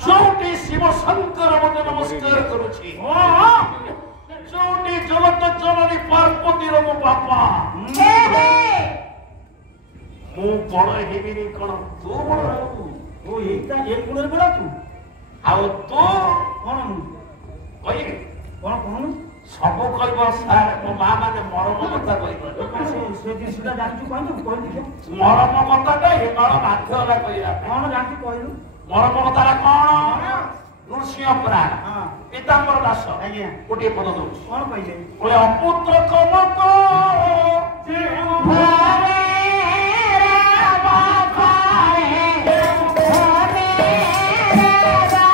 जोटी शिव शंकर मते नमस्कार करूची जोटी जगत जननी पार्वती रो बापा मु बड़ हेबिनी कोन तू बड़ ओ एटा ए गुणर बड़ा तू आउ तो कोन कहि कोन सब कहब सार मो मां माने मरम कथा कहब से दिसुटा जानछु कोन मरम कथाटा हिमाल माध्यला कहिया कोन जानछु कहलु मरम कथाटा कोन नृसिंह पुराण पीताम्बर दास आज्ञा कोटी पद दउ कोन कहिले ओए अपुत्र कमक जे भारे रामा भारे भारे राजा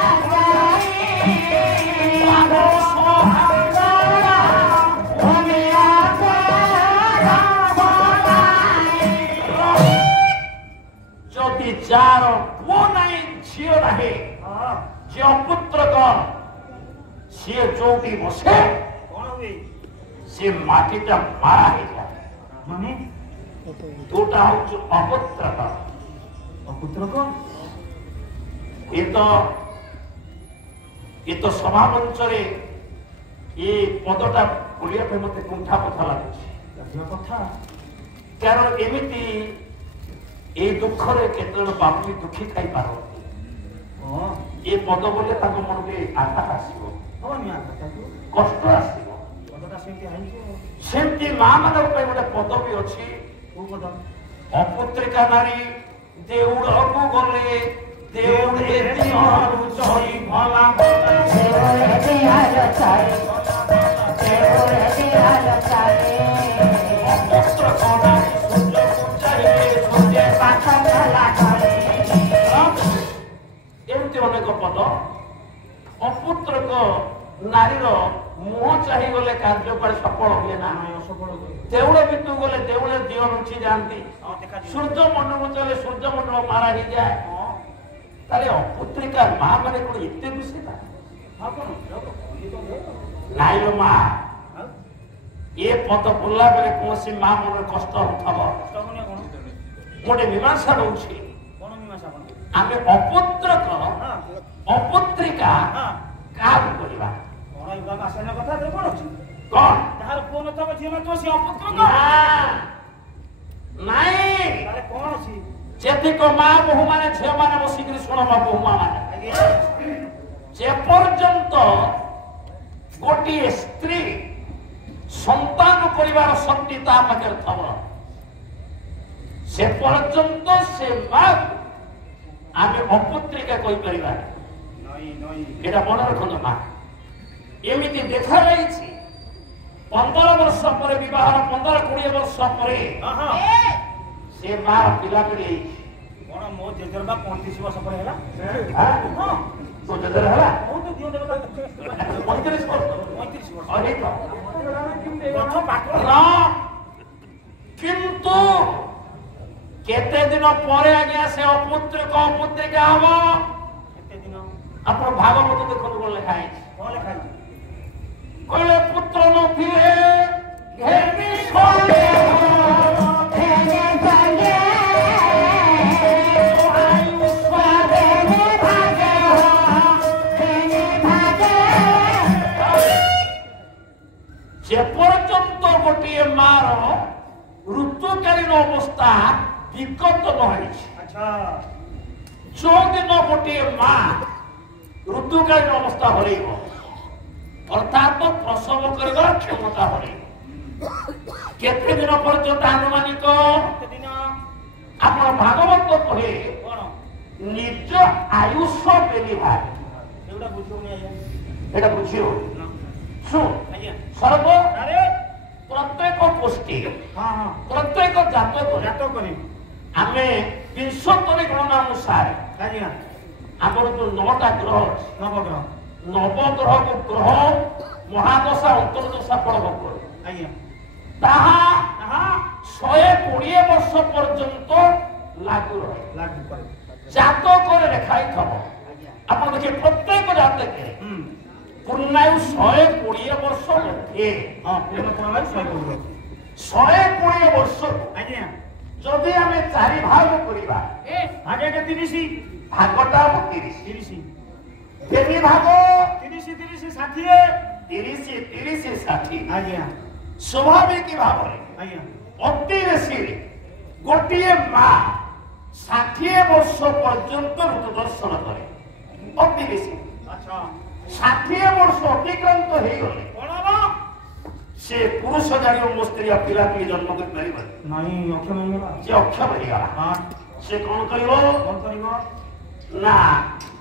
जार पुओ नहीं झील रहे जो पुत्र कौन सी जोटी बसे सी माटीटा मारा ही जाए माने दूटा हूँ अपुत्र कौन ये तो सभा मंच रे ये पदटा बोलिया पे मते कुंठा पथा लागुଛି कथा कारण एमिति ए दुख रे केतन बापी दुखी खाई पारो ये पद बोले ताको मन के आघात आसीबो कष्ट आसीबो सेमती मां मानव पे गोटे पदवी अछि अपुत्रिका नारी देउड़ को गले देउड़ एति हरु चई भला भला देउड़ एति हरु चई देउड़ एति हरु चई अपुत्र कोना सूर्य को चाहिए सूर्य पाछा चला करे एमती अनेक पद अपुत्र को नारीर मुह चाही गले कार्यकाल सफल हुए ना देउड़े बितु गले देउड़े दियो रुचि जानती सूर्य मंडल चले सूर्य मंडल मारा ही जाए ताले अपुत्रिका मां माने कोन इत्ते खुशी था नाइलो मां ये पद बोलला बेले कोसी मां मन कष्ट होथबो मोटे मीमांसा रहउछि कोन मीमांसा आमे अपुत्र को अपुत्रिका काम करिबा कोन इबा आसना कथा रे कोन अछि कोन तार कोन तब जेमा तो से अपुत्र को नाही ताले कोन अछि जेति को मां बहु माने छे माने बसिकरी सुनो मा बहु माने जे पर्यंत गोटी स्त्री संतान परिवार शक्ति ता पाखे थब से पर्यंत से मां आमे अपुत्रिका कहि परिबा नहीं नहीं एटा मन रखन मां एमिति देखा रहिछि 15 वर्ष पर विवाह 15-20 वर्ष पर से मां पिला करी कोन मो जेजर बा 35 वर्ष पर हैला हां तो जेजर हैला मो तो दियो देबा 35 वर्ष अरे तो ना किंतु केते दिन परे आज्ञा से अपुत्र को अपुत्रिका हबो केते दिन अपन भागवत देखो कोन लिखा है कोन लिखा है कोले पुत्र न थिए घेरनी सोले घेरने जागे आयु स्वादे में भागे घेरने भागे जे पर्यंत गोटिए मार ऋतुकालीन अवस्था विगत नही अच्छा जो दिन गोटिए मां ऋतुकालीन अवस्था हरइब अर्थात प्रसव कर क्षमता हरइब केते दिन पर्यंत आनुमानिक आप भागवत कहे निज आयुष बेली भाग एटा बुझियो सुन सर्व प्रत्येक गोष्ठी प्रत्येक जातक आमे 200 गणना अनुसार आमर जो 9टा ग्रह नवग्रह को ग्रह महादशा अंतर्दशा पड़ब ताहा 120 वर्ष पर्यंत लागू रहे जातक रेखाई थब आप देखिए प्रत्येक जातक पूर्णायु 120 वर्ष मध्ये पूर्ण 120 वर्ष जदि आमे 4 भाग करिबा भागटा 30 भागटा 30 କେତେ ଭାଗ? 30 30 60 30 30 60। ଆଜ୍ଞା ସ୍ୱାଭାବିକ ଭାବରେ ଆଜ୍ଞା ଅତି ବେଶୀରେ ଗୋଟିଏ ମା 60 ବର୍ଷ ପର୍ଯ୍ୟନ୍ତ ଋତୁ ଦର୍ଶନ କରେ। ଅତି ବେଶୀ ଆଚ୍ଛା 60 ବର୍ଷ ଅତିକ୍ରାନ୍ତ ହେଇଗଲେ କଣ ହବ? ସେ ପୁରୁଷ ଜାଣିବ ମୋ ସ୍ତ୍ରୀ ପିଲାପିଲି ଜନ୍ମ କରିପାରିବନି। ନାଇଁ ଅକ୍ଷମ ହେଇଗଲା। ସେ ଅକ୍ଷମ ହେଇଗଲା। ହଁ ସେ କଣ କରିବ କଣ କରିବ? ନା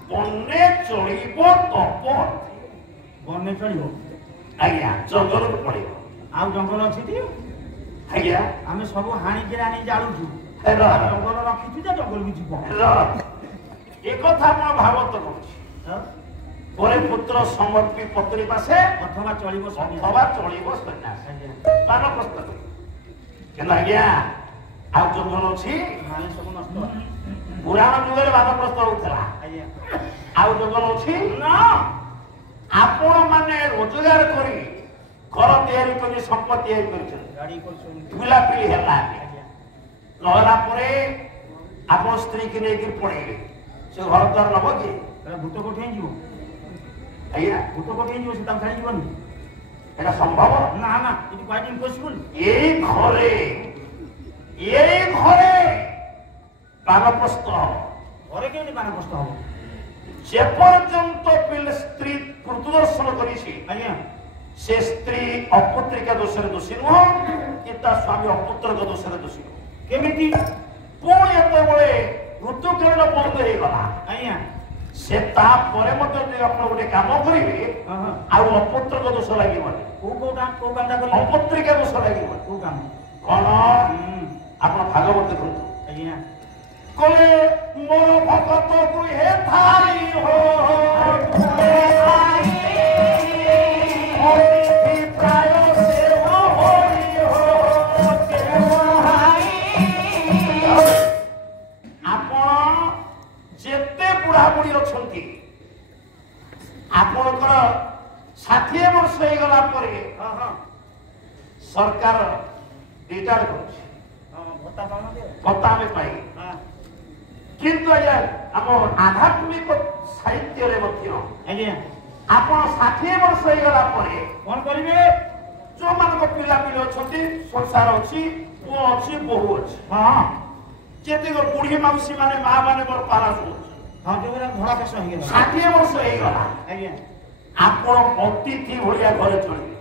ବନେ ଚଳିବ ତପ। ବନେ ଚଳିବ? ଆଜ୍ଞା ଜଙ୍ଗଲକୁ ପଡିବ। ଆଉ ଜଙ୍ଗଲ ଅଛି ଟି? ଆଜ୍ଞା ଆମେ ସବୁ ହାଣିକି ଆଣି ଜାଳୁଛୁ। ହେଲ ଜଙ୍ଗଲ ରଖିଛୁ ଯେ ଜଙ୍ଗଲକୁ ଯିବ। ଏ କଥା ଆପଣ ଭାବତ କରୁଛି। ପରେ ପୁତ୍ର ସମର୍ପି ପତ୍ରୀ ପାଶେ ଅଥବା ଚଳିବ ଅଥବା ଚଳିବ ସନ୍ନ୍ୟାସ। ବାନପ୍ରସ୍ଥ କିନ୍ତୁ ଆଜ୍ଞା ଆଉ ଜଙ୍ଗଲ ଅଛି? ହାଣି ସବୁ ନଷ୍ଟ। ପୁରାଣ ଯୁଗରେ ବାନପ୍ରସ୍ଥ ହଉଥିଲା। ଆଜ୍ଞା ଆଉ ଜଙ୍ଗଲ ଅଛି ନା? ଆପଣ ମାନେ ରୋଜଗାର କରି ଘର ତିଆରି କରି ସମ୍ପତ୍ତି ତିଆରି କରିଛନ୍ତି। ଗାଡି କରୁଛନ୍ତି। ପିଲାପିଲି ହେଲା ଆଜ୍ଞା ନହେଲା ପରେ ଆପଣ ସ୍ତ୍ରୀକି ନେଇକି ପଳେଇବେ। ସେ ଘର ଦ୍ୱାର ନବ କି? ଭୂତ କୋଠି ହେଇଯିବ। ଆଜ୍ଞା ଭୂତ କୋଠି ହେଇଯିବ ସେ ତାକୁ ଛାଡ଼ିଯିବନି। এটা সম্ভব না না ইট কোয়াইট ইম্পসিবল। এই ঘরে বানপ্রস্থ ঘরে কেমনি বানপ্রস্থ হবে? যে পর্যন্ত স্ত্রী প্রদর্শন করেছি আজ্ঞা সে স্ত্রী অপুত্রিকা দোষের দোষী নুহ কি তার স্বামী অপুত্রক দোষের দোষী নুহ। কেমিতি? পুଣି ଯେତେବେଳେ ଋତୁକାଳୀନ ବନ୍ଦ ହେଇଗଲା ଆଜ୍ଞା ସେ ତାପରେ ମଧ୍ୟ ଯଦି ଆପଣ ଗୋଟେ କାମ କରିବେ ଆଉ ଅପୁତ୍ରକ ଦୋଷ ଲାଗିବନି। କୋଉ କାମଟା କରିବେ? ଅପୁତ୍ରିକା ଦୋଷ ଲାଗିବନି। କୋଉ କାମ? କଣ ଆପଣ ଭାଗବତ ଦେଖନ୍ତୁ। ଆଜ୍ଞା କଲେ ମୋର ଭଗତ ଗୃହେ ଥାଇ ହୋ ପ୍ରାୟ ସେବ ହୋଇ ହୋ ଆପଣ ଯେତେ ବୁଢାବୁଢୀ ଅଛନ୍ତି ଆପଣଙ୍କର 60 ବର୍ଷ ହେଇଗଲା ପରେ ସରକାର ରିଟାୟାର୍ଡ କରୁଛି ଭତ୍ତା ଆମେ ପାଇ। କିନ୍ତୁ ଆଜ୍ଞା ଆମ ଆଧ୍ୟାତ୍ମିକ ସାହିତ୍ୟରେ ମଧ୍ୟ ଆଜ୍ଞା ଆପଣ 60 ବର୍ଷ ହେଇଗଲା ପରେ କଣ କରିବେ? ଯୋଉମାନଙ୍କ ପିଲାପିଲି ଅଛନ୍ତି ସଂସାର ଅଛି ପୁଅ ଅଛି ବୋହୂ ଅଛି ହଁ ଯେତିକ ବୁଢୀ ମାଉସୀ ମାନେ ମା ମାନେ ମୋର ପାରାସ ଅଛି ହଁ ଯୋଉଗୁରା ଧଳା କେଶ ହେଇଗଲା 60 ବର୍ଷ ହେଇଗଲା ଆଜ୍ଞା ଆପଣ ଅତିଥି ଭଳିଆ ଘରେ ଚଳିବେ।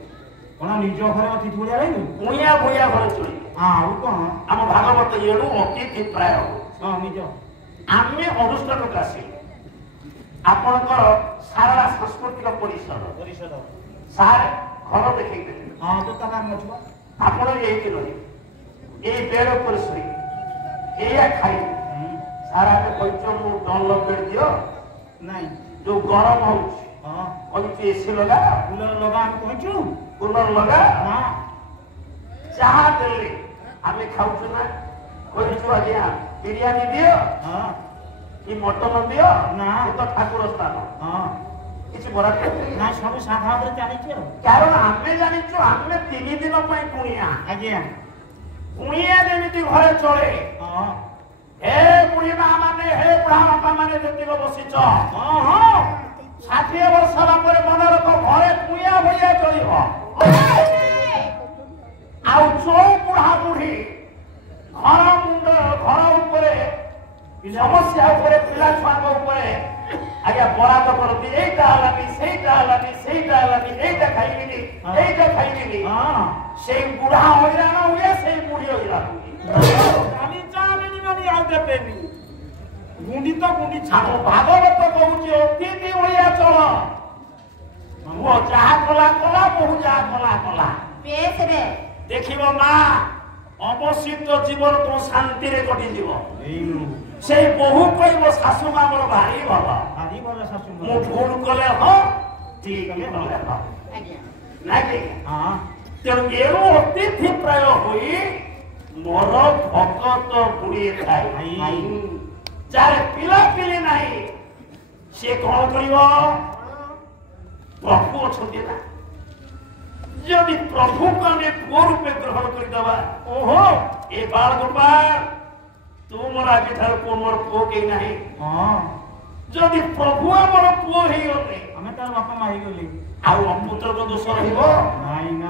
କଣ ନିଜ ଘରେ ଅତିଥି ଭଳିଆ ରହିବେ? କୁଣିଆ ଭଳିଆ ଘରେ ଚଳିବେ। ଆଉ କଣ? ଆମ ଭାଗବତ ଏଣୁ ଅତିଥି ପ୍ରାୟ ହଁ ନିଜ ଆମେ ଅନୁଷ୍ଠାନକୁ ଆସିଲୁ ଆପଣଙ୍କର ସାରଳା ସାଂସ୍କୃତିକ ପରିଷଦ ସାର୍ ଘର ଦେଖେଇଦେବେ। ହଁ ତ ତା କାମ ନଥିବ। ଆପଣ ଏଇଠି ରହିବେ ଏଇ ବେଡ ଉପରେ ଶୋଇବେ ଏଇଆ ଖାଇବେ। ସାର୍ ଆମେ କହିଛୁ ମୁଁ ଡନଲପ୍ ବେଡ୍ ଦିଅ ନାଇଁ ଯୋଉ ଗରମ ହଉଛି ହଁ କହିଛୁ ଏସି ଲଗା କୁଲର ଲଗା ଆମେ କହିଛୁ। କୁଲର ଲଗା ନା ଯାହା ଦେଲେ ଆମେ ଖାଉଛୁ ନା କହିଛୁ ଆଜ୍ଞା ବିରିୟାନୀ ଦିଅ ହଁ କି ମଟନ ଦିଅ ନା ଏ ତ ଠାକୁର ସ୍ଥାନ ହଁ କିଛି ବରାଦ ନା ସବୁ ସାଧା ଉପରେ ଚାଲିଛି ଆଉ। କାରଣ ଆମେ ଜାଣିଛୁ ଆମେ 3 ଦିନ ପାଇଁ କୁଣିଆ ଆଜ୍ଞା କୁଣିଆ ଯେମିତି ଘରେ ଚଳେ ହଁ ହେ ବୁଢୀ ମା ମାନେ ହେ ବୁଢା ବାପା ମାନେ ଯେତିକ ବସିଛ ହଁ ହଁ 60 ବର୍ଷ ହେଲା ପରେ ମନେ ରଖ ଘରେ କୁଣିଆ ଭଳିଆ ଚଳିବ। ଆଉ ଯୋଉ ବୁଢା ବୁଢୀ ଘର ଉପରେ ସମସ୍ୟା ଉପରେ ପିଲା ଛୁଆଙ୍କ ଉପରେ ଆଜ୍ଞା ବରାଦ କରନ୍ତି ଏଇଟା ହେଲାନି ସେଇଟା ହେଲାନି ସେଇଟା ହେଲାନି ଏଇଟା ଖାଇବିନି ଏଇଟା ଖାଇବିନି ସେଇ ବୁଢା ହଇରାଣ ହୁଏ ସେଇ ବୁଢୀ ହଇରାଣ ହୁଏ। ଆଉ ଦେବେନି ଗୁଣ୍ଡି ତ ଗୁଣ୍ଡି ଆମ ଭାଗବତ କହୁଛି ଅତିଥି ଭଳିଆ ଚଳ। ପୁଅ ଯାହା କଲା କଲା ବୋହୂ ଯାହା କଲା କଲା ଦେଖିବ ମା ଅବଶିଷ୍ଟ ଜୀବନ ତୁମ ଶାନ୍ତିରେ କଟିଯିବ। ସେଇ ବୋହୂ କହିବ ଶାଶୁ ମା ମୋର ଭାରି ଭଲ ଭାରି ଭଲ ଶାଶୁ ମୁଁ ଭୁଲ କଲେ ହଁ ଠିକ କଲେ ହଁ ନାଇଁ ହଁ ତେଣୁ ଏଣୁ ଅତିଥି ପ୍ରାୟ ହୋଇ ମୋର ଭଗତ ବୁଢୀ ଥାଏ ଯାହାର ପିଲାପିଲି ନାହିଁ ସେ କଣ କରିବ? ପ୍ରଭୁ ଅଛନ୍ତି ନା ଯଦି ପ୍ରଭୁକୁ ଆମେ ପୁଅ ରୂପେ ଗ୍ରହଣ କରିଦେବା ଓହୋ ଏ ବାଳ ଗୋପାଳ ତୁ ମୋର ଆଜିଠାରୁ ପୁଅ ମୋର ପୁଅ କେହି ନାହିଁ। ଯଦି ପ୍ରଭୁ ଆମର ପୁଅ ହେଇଗଲା ବାପା ମା ହେଇଗଲେ ଆଉ ଅପୁତ୍ରର ଦୋଷ ରହିବ ନାଇଁ ନା